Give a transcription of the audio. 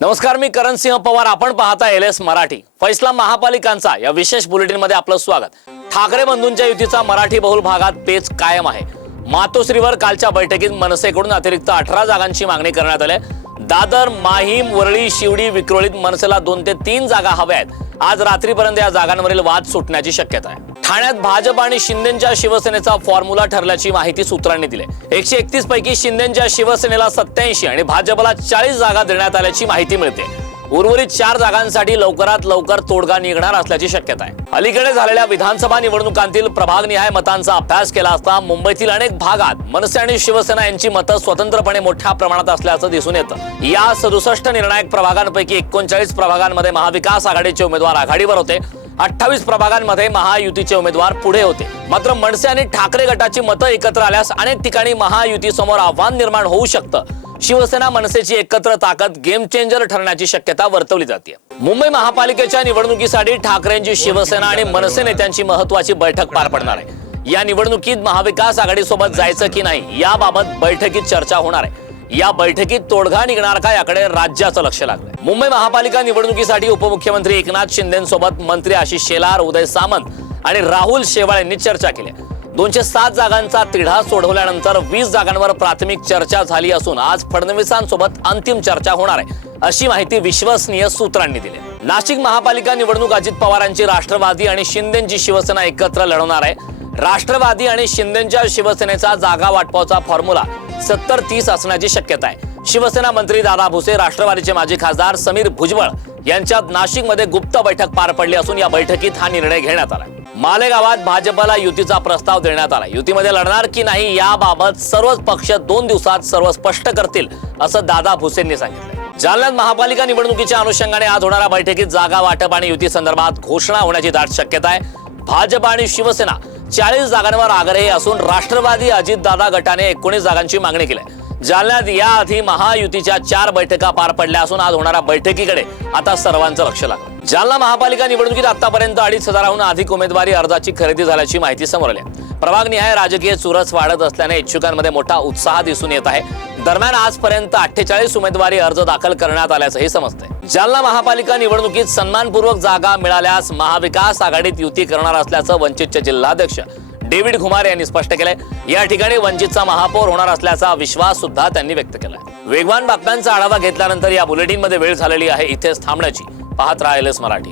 नमस्कार, मी करण सिंह पवार. आपण पाहता एलएस मराठी. फैसला महापालिकांचा या विशेष बुलेटिन मध्ये आपलं स्वागत. ठाकरे बंधूंच्या युतीचा मराठी बहुल भागात पेच कायम आहे. मातोश्रीवर कालच्या बैठकीत मनसेकडून अतिरिक्त 18 जागांची मागणी करण्यात आली. दादर, माहीम, वरळी, शिवडी, विक्रोळीत मनसेला 2 ते 3 जागा हव्या आहेत. आज रात्रीपर्यंत या जागांवरील वाद सुटण्याची शक्यता आहे. ठाण्यात भाजप आणि शिंदेच्या शिवसेनेचा फॉर्म्युला ठरल्याची माहिती सूत्रांनी दिली. 131 पैकी शिंदेच्या शिवसेनेला 87 आणि भाजपला 40 जागा देण्यात आल्याची माहिती मिळते. उर्वरित 4 जागांसाठी लवकरात लवकर तोडगा निघणार असल्याची शक्यता आहे. अलीकडे झालेल्या विधानसभा निवडणुकांतील प्रभागनिहाय मतांचा अभ्यास केला असता मुंबईतील अनेक भागात मनसे आणि शिवसेना यांची मतं स्वतंत्रपणे मोठ्या प्रमाणात असल्याचं दिसून येतं. या 67 निर्णायक प्रभागांपैकी 39 प्रभागांमध्ये महाविकास आघाडीचे उमेदवार आघाडीवर होते. 28 प्रभागांमध्ये महायुतीचे उमेदवार पुढे होते. मात्र मनसे आणि ठाकरे गटाची मतं एकत्र आल्यास अनेक ठिकाणी महायुतीसमोर आव्हान निर्माण होऊ शकतं. शिवसेना मनसेची एकत्र ताकद गेम चेंजर ठरण्याची शक्यता वर्तवली जाते. मुंबई महापालिकेच्या निवडणुकीसाठी ठाकरेंची शिवसेना आणि मनसे नेत्यांची महत्त्वाची बैठक पार पडणार आहे. या निवडणुकीत महाविकास आघाडीसोबत जायचं की नाही याबाबत बैठकीत चर्चा होणार आहे. या बैठकीत तोडगा निघणार का याकडे राज्याचं लक्ष लागलंय. मुंबई महापालिका निवडणुकीसाठी उपमुख्यमंत्री एकनाथ शिंदेसोबत मंत्री आशिष शेलार, उदय सामंत आणि राहुल शेवाळ यांनी चर्चा केली. 207 जागांचा तिढा सोडवल्यानंतर 20 जागांवर प्राथमिक चर्चा झाली असून आज फडणवीसांसोबत अंतिम चर्चा होणार आहे, अशी माहिती विश्वसनीय सूत्रांनी दिली. नाशिक महापालिका निवडणूक अजित पवारांची राष्ट्रवादी आणि शिंदेची शिवसेना एकत्र लढवणार आहे. राष्ट्रवादी आणि शिंदेच्या शिवसेनेचा जागा वाटपाचा फॉर्म्युला 70-30 असण्याची शक्यता आहे. शिवसेना मंत्री दादा भुसे, राष्ट्रवादीचे माजी खासदार समीर भुजबळ यांच्यात नाशिकमध्ये गुप्त बैठक पार पडली असून या बैठकीत हा निर्णय घेण्यात आला. मालेगावात भाजपला युतीचा प्रस्ताव देण्यात आला. युतीमध्ये लढणार की नाही याबाबत सर्वच पक्ष 2 दिवसात सर्व स्पष्ट करतील, असं दादा भुसेंनी सांगितलं. जालन्यात महापालिका निवडणुकीच्या अनुषंगाने आज होणाऱ्या बैठकीत जागा वाटप आणि युती संदर्भात घोषणा होण्याची दाट शक्यता आहे. भाजप आणि शिवसेना 40 जागांवर आग्रही असून राष्ट्रवादी अजितदादा गटाने 19 जागांची मागणी केली आहे. जालन्यात याआधी महायुतीच्या 4 बैठका पार पडल्या असून आज होणाऱ्या बैठकीकडे आता सर्वांचं लक्ष लागलं. जालना महापालिका निवडणुकीत आतापर्यंत 2,500हून अधिक उमेदवारी अर्जाची खरेदी झाल्याची माहिती समोर आली आहे. प्रभागनिहाय राजकीय चुरस वाढत असल्याने इच्छुकांमध्ये मोठा उत्साह दिसून येत आहे. दरम्यान आजपर्यंत 48 उमेदवारी अर्ज दाखल करण्यात आल्याचंही समजतंय. जालना महापालिका निवडणुकीत सन्मानपूर्वक जागा मिळाल्यास महाविकास आघाडीत युती करणार असल्याचं वंचितचे जिल्हाध्यक्ष डेव्हिड घुमार यांनी स्पष्ट केलंय. या ठिकाणी वंचितचा महापौर होणार असल्याचा विश्वास सुद्धा त्यांनी व्यक्त केलाय. वेगवान बातम्यांचा आढावा घेतल्यानंतर या बुलेटिनमध्ये वेळ झालेली आहे इथेच थांबण्याची. पाहत राहा एलएस मराठी.